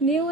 Nếu.